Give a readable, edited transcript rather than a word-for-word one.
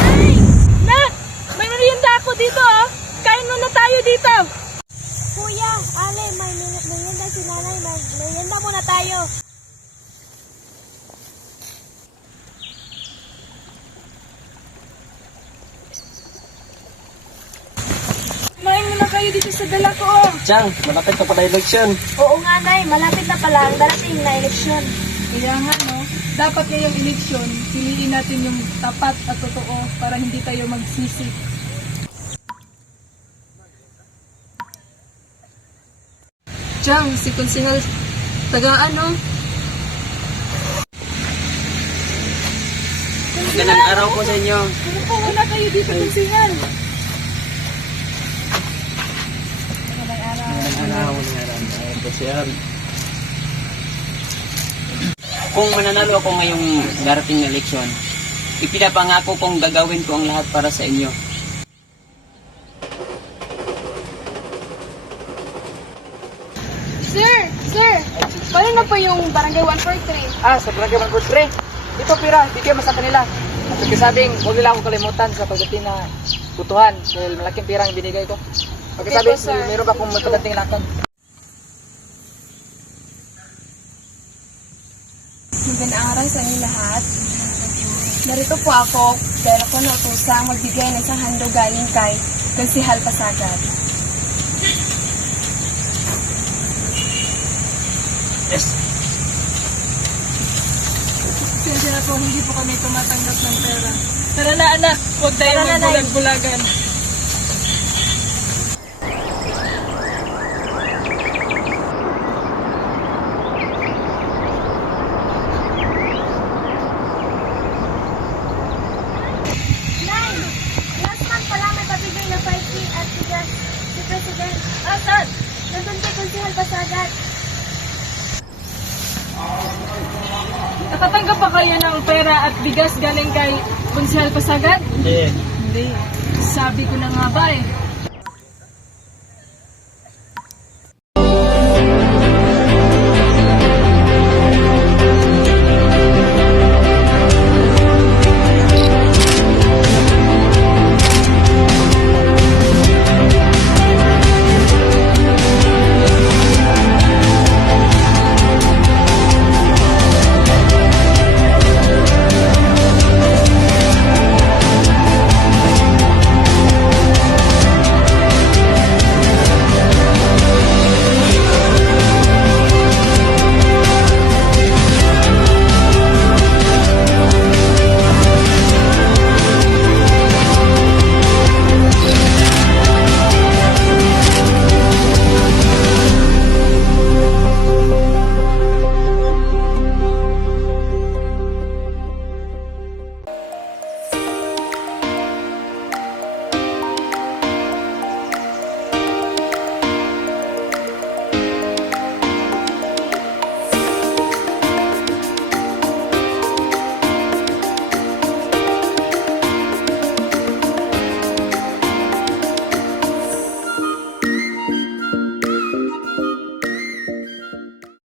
Ay! Nak! May merienda ako dito ah! Kain muna tayo dito! Kuya, Ale, may merienda si nanay. Merienda muna tayo. Kumain muna kayo dito sa dala ko oh! Chang, malapit ka pa na eleksyon. Oo nga, Nay. Malapit na pala ang darating na eleksyon. Kaya nga no, dapat ngayong eleksyon, piliin natin yung tapat at totoo para hindi tayo magsisi. Chang, si Konsehal, tagaan no? Magandang araw po sa inyo. Ano po wala kayo dito, Konsehal? Kung mananalo ako ngayong darating na eleksyon, ipinapangako kong gagawin ko ang lahat para sa inyo. Sir! Paano na po yung Barangay 143? Sa Barangay 143. Ito pira, bigyan mo sa kanila. At pagkasabing, huwag nila akong kalimutan sa pagdating na butuhan dahil malaking pira ang binigay ko. Pagkasabing, Okay po, sir. mayroon ba akong magpadating lakad? Magandang araw sa inyo lahat. Narito po ako dahil ako nautusang magbigay ng isang handog galing kay Konsehal Pasagad. Yes. Sensya na po, hindi po kami tumatanggap ng pera. Tara na anak, huwag tayo Tara na, Nay. magbulag-bulagan. Nay! Last month pala may pabigay na 5K at bigas si President. Asan? Nandun kay Konsehal Pasagad. Nakatanggap pa kayo ng pera at bigas galing kay Konsehal Pasagad? Hindi. Hindi. Sabi ko na nga ba eh.